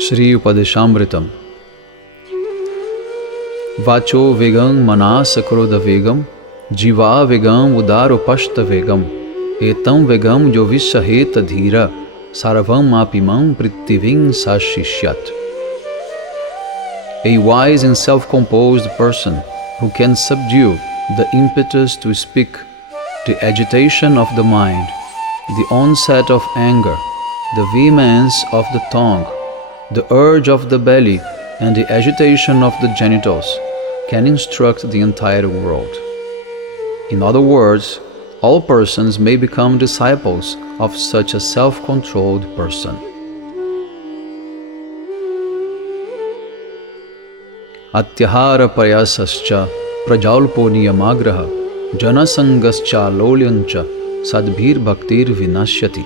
Shri Upadeśāmṛtam. Vacho vegam manasa krodha vegam, jiva vegam udaropashta vegam, etam vegam jovishaheta dhira, sarvam apimam prittivim sashishyat. A wise and self-composed person who can subdue the impetus to speak, the agitation of the mind, the onset of anger, the vehemence of the tongue, the urge of the belly, and the agitation of the genitals, can instruct the entire world. In other words, all persons may become disciples of such a self-controlled person. Atyahara payasascha prajalpo niyamagraha janasangascha lolyancha sadbhir bhaktir vinashyati.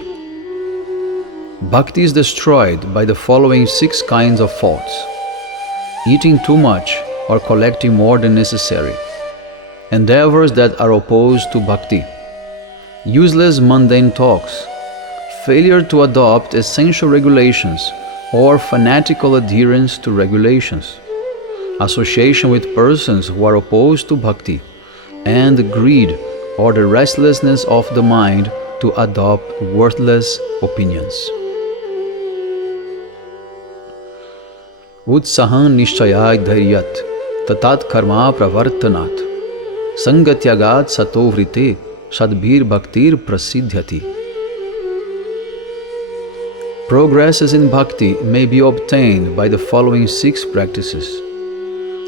Bhakti is destroyed by the following 6 kinds of faults: eating too much or collecting more than necessary, endeavors that are opposed to bhakti, useless mundane talks, failure to adopt essential regulations or fanatical adherence to regulations, association with persons who are opposed to bhakti, and greed or the restlessness of the mind to adopt worthless opinions. Utsaham nishchayat dhairyat tatat karma pravartanat sangatyagat satovrite sadbhir bhaktir prasidhyati. Progresses in bhakti may be obtained by the following 6 practices: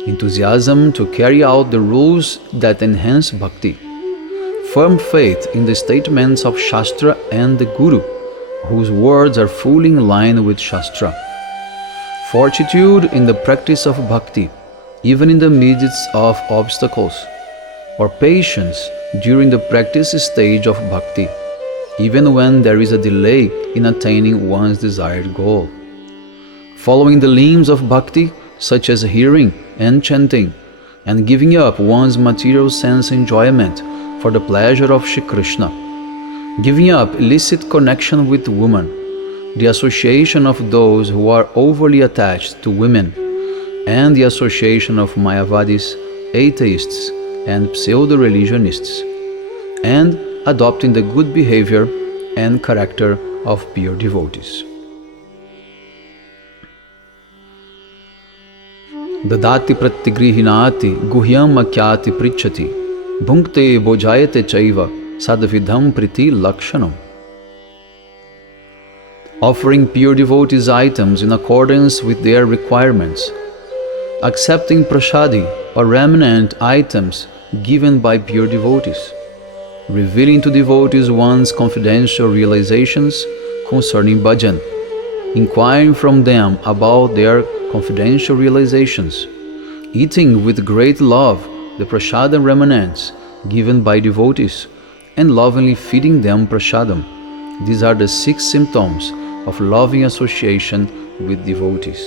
enthusiasm to carry out the rules that enhance bhakti, firm faith in the statements of Shastra and the Guru, whose words are fully in line with Shastra, fortitude in the practice of bhakti, even in the midst of obstacles, or patience during the practice stage of bhakti, even when there is a delay in attaining one's desired goal. Following the limbs of bhakti, such as hearing and chanting, and giving up one's material sense enjoyment for the pleasure of Shri Krishna, giving up illicit connection with women, the association of those who are overly attached to women, and the association of Mayavadis, atheists, and pseudo-religionists, and adopting the good behavior and character of pure devotees. Dadati pratigrihinati guhyam akyati prichati bhunkte bojayate chaiva sadvidham priti lakshanam. Offering pure devotees items in accordance with their requirements, accepting prasadi or remnant items given by pure devotees, revealing to devotees one's confidential realizations concerning bhajan, inquiring from them about their confidential realizations, eating with great love the prasadam remnants given by devotees, and lovingly feeding them prasadam. These are the 6 symptoms of loving association with devotees.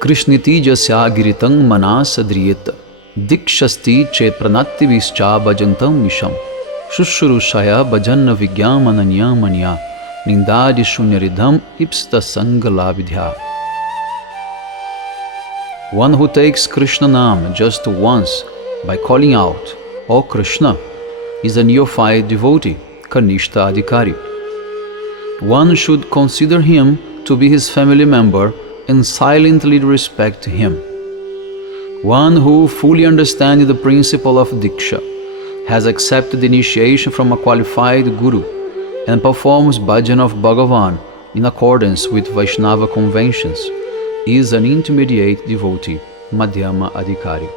Krishniti jasya giritang manasadriyet dikshasti che pranattivischa bhajantam misham shushurushaya bhajanna vigyamananya manya nindadi shunyaridham ipsta sangalavidhya. One who takes Krishna Nam just once by calling out, "O Krishna," is a neophyte devotee, Kanishta Adhikari. One should consider him to be his family member and silently respect him. One who fully understands the principle of Diksha, has accepted initiation from a qualified Guru, and performs bhajan of Bhagavan in accordance with Vaishnava conventions, is an intermediate devotee, Madhyama Adhikari.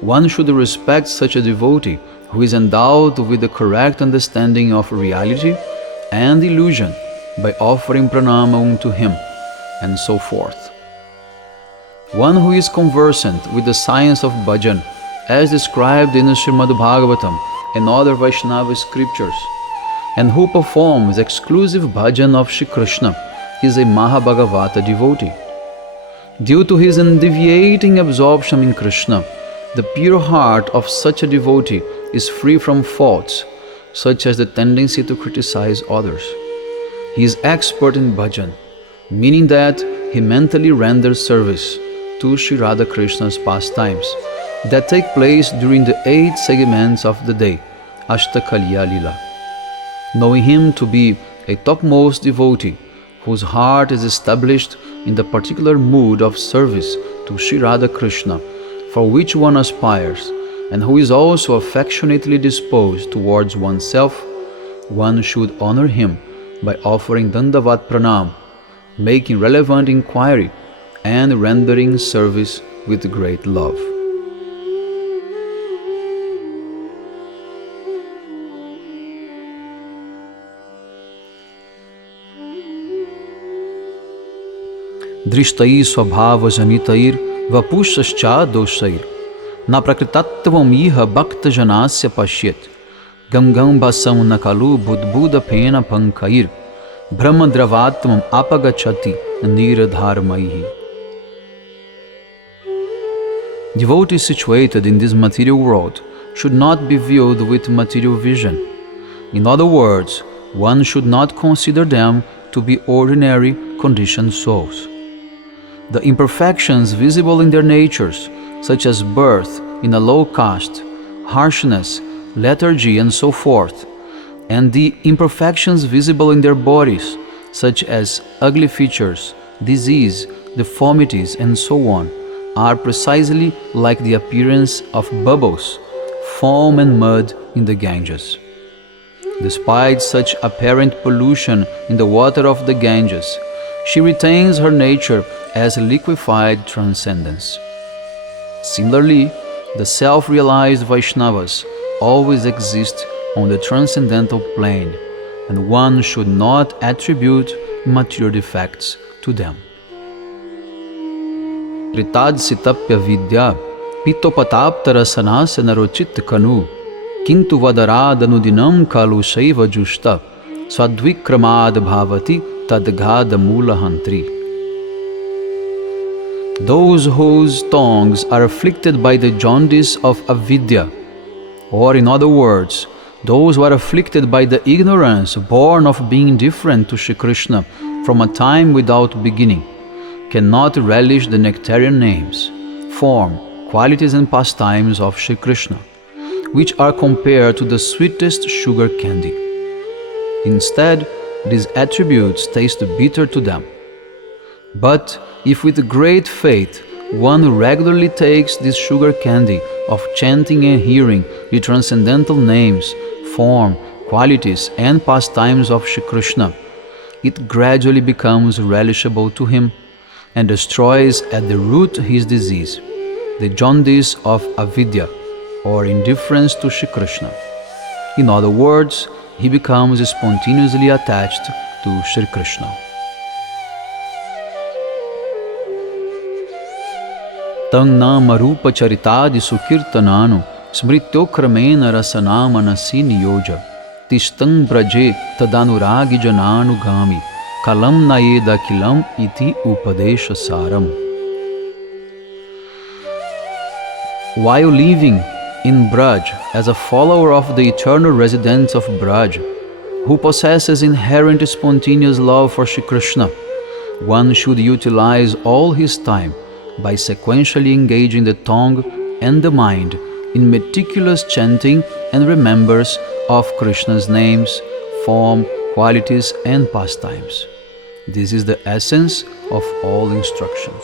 One should respect such a devotee who is endowed with the correct understanding of reality and illusion by offering pranamam to him, and so forth. One who is conversant with the science of bhajan, as described in Srimad Bhagavatam, and other Vaishnava scriptures, and who performs exclusive bhajan of Shri Krishna is a Mahabhagavata devotee. Due to his undeviating absorption in Krishna, the pure heart of such a devotee is free from faults, such as the tendency to criticize others. He is expert in bhajan, meaning that he mentally renders service to Sri Radha Krishna's pastimes that take place during the 8 segments of the day, Ashtakaliya Lila. Knowing him to be a topmost devotee, whose heart is established in the particular mood of service to Sri Radha Krishna, for which one aspires, and who is also affectionately disposed towards oneself, one should honor him by offering Dandavat Pranam, making relevant inquiry, and rendering service with great love. Drishtai swabhava janitair vapushascha doshair na prakritatvam iha bhakta janasya pashyat gam gam basam nakalu budbuda pena pankair brahma dravatvam apagachati niradharmaihi. Devotees situated in this material world should not be viewed with material vision. In other words, one should not consider them to be ordinary conditioned souls. The imperfections visible in their natures, such as birth in a low caste, harshness, lethargy, and so forth, and the imperfections visible in their bodies, such as ugly features, disease, deformities, and so on, are precisely like the appearance of bubbles, foam, and mud in the Ganges. Despite such apparent pollution in the water of the Ganges, she retains her nature as liquefied transcendence. Similarly, the self-realized Vaishnavas always exist on the transcendental plane, and one should not attribute material defects to them. Ritad sitapya vidya pitopataptarasanasya narochit kanu kintu vadarad kalu shaiva jushta swadvikramad bhavati tadghada mula hantri. Those whose tongues are afflicted by the jaundice of avidya, or in other words, those who are afflicted by the ignorance born of being different to Shri Krishna from a time without beginning, cannot relish the nectarian names, form, qualities and pastimes of Shri Krishna, which are compared to the sweetest sugar candy. Instead, these attributes taste bitter to them. But if with great faith one regularly takes this sugar candy of chanting and hearing the transcendental names, form, qualities and pastimes of Shri Krishna, it gradually becomes relishable to him and destroys at the root his disease, the jaundice of avidya, or indifference to Shri Krishna. In other words, he becomes spontaneously attached to Shri Krishna. Tang nama rupa charitadi sukirtananu smrityokramena rasanama nasi niyoja tishtang braje tadanuragi jananu gami kalam nayeda kilam iti Upadeśāmṛta. While living in Braj as a follower of the eternal residents of Braj, who possesses inherent spontaneous love for Shri Krishna, one should utilize all his time by sequentially engaging the tongue and the mind in meticulous chanting and remembrance of Krishna's names, form, qualities and pastimes. This is the essence of all instructions.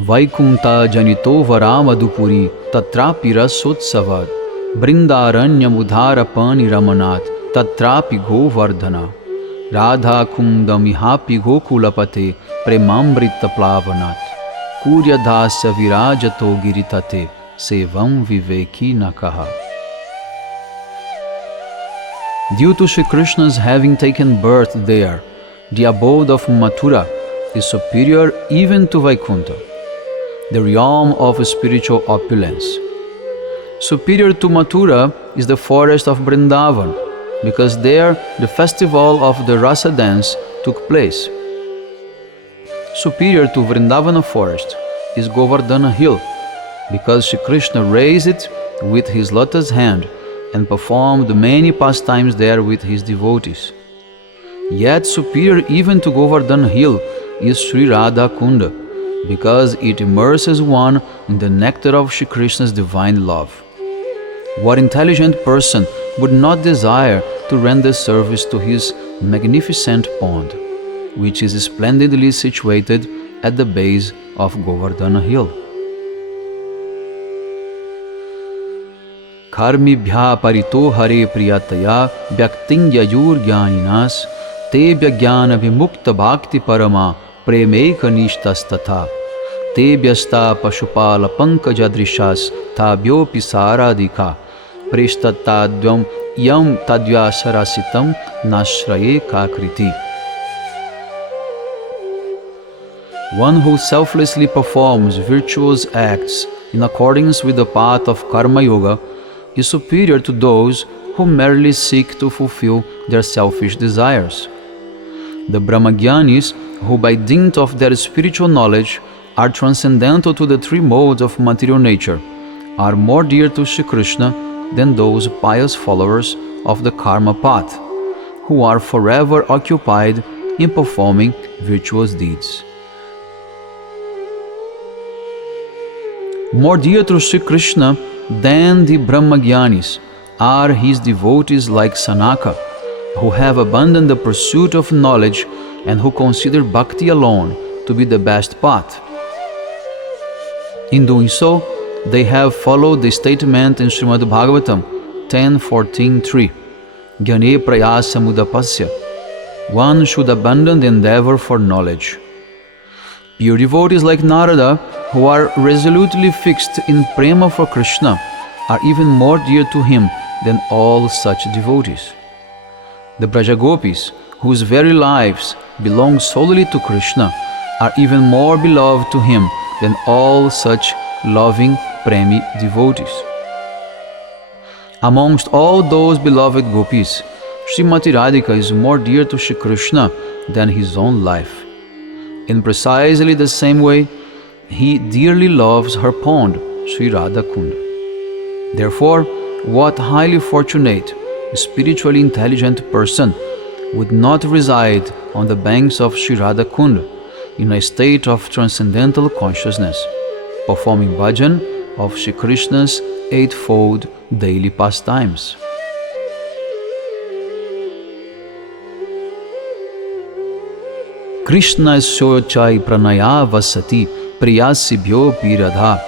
Vaikunta janito varamadupuri tatrapi rasotsavad brindaranya mudhara pani ramanat tatrapi govardhana Radha kundamihapi gokulapate premamrita plavanat kurya dasya virajato giritate sevam viveki nakaha. Due to Shri Krishna's having taken birth there, the abode of Mathura is superior even to Vaikunta. the realm of spiritual opulence. Superior to Mathura is the forest of Vrindavan, because there the festival of the Rasa dance took place. Superior to Vrindavana forest is Govardhana hill, because Shri Krishna raised it with his lotus hand and performed many pastimes there with his devotees. Yet superior even to Govardhana hill is Sri Radha Kunda, because it immerses one in the nectar of Shri Krishna's divine love. What intelligent person would not desire to render service to his magnificent pond, which is splendidly situated at the base of Govardhana hill? Karmibhya parito hare priyataya vyakting yajur jnaninas tebhya jnana vimukta bhakti parama premeka nishtastatha tebhyasta pashupala pankajadrishas tabhyopi saradika preshtatadvyam yam tadvyasarasitam nashraye kakriti. One who selflessly performs virtuous acts in accordance with the path of Karma Yoga is superior to those who merely seek to fulfill their selfish desires. The Brahmagyanis, who by dint of their spiritual knowledge are transcendental to the three modes of material nature, are more dear to Shri Krishna than those pious followers of the karma path, who are forever occupied in performing virtuous deeds. More dear to Shri Krishna than the Brahmagyanis are his devotees like Sanaka, who have abandoned the pursuit of knowledge and who consider bhakti alone to be the best path. In doing so, they have followed the statement in Srimad Bhagavatam 10.14.3, Jnane prayasa mudapasya. One should abandon the endeavor for knowledge. Pure devotees like Narada, who are resolutely fixed in prema for Krishna, are even more dear to him than all such devotees. The Brajagopis, whose very lives belong solely to Krishna, are even more beloved to him than all such loving premi devotees. Amongst all those beloved gopis, Srimati Radhika is more dear to Shri Krishna than his own life. In precisely the same way, he dearly loves her pond, Sri Radha Kunda. Therefore, what highly fortunate, spiritually intelligent person would not reside on the banks of Sri Radha Kunda in a state of transcendental consciousness, performing bhajan of Shri Krishna's eightfold daily pastimes? Krishna sochai pranaya vasati priyasibhyo piradha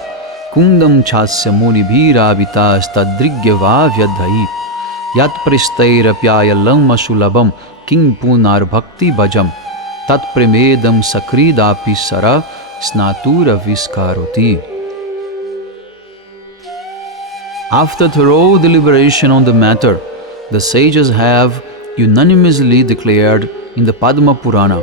kundam chasya munibhira vitastadrigyava vyadhai yat pristairapyayalam masulabam king punar bhakti bhajam tat premedam sakridapi sara snatura viskaroti. After thorough deliberation on the matter, the sages have unanimously declared in the Padma Purana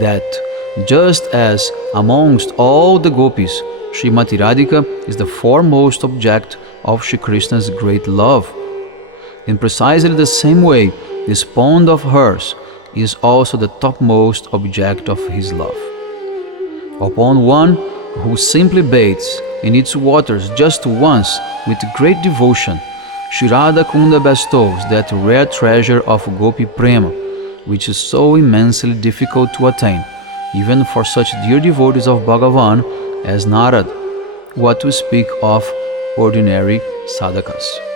that just as amongst all the gopis, Srimati Radhika is the foremost object of Shri Krishna's great love, in precisely the same way, this pond of hers is also the topmost object of his love. Upon one who simply bathes in its waters just once with great devotion, Shri Radha Kunda bestows that rare treasure of Gopi Prema, which is so immensely difficult to attain, even for such dear devotees of Bhagavan as Narad, what to speak of ordinary sadhakas.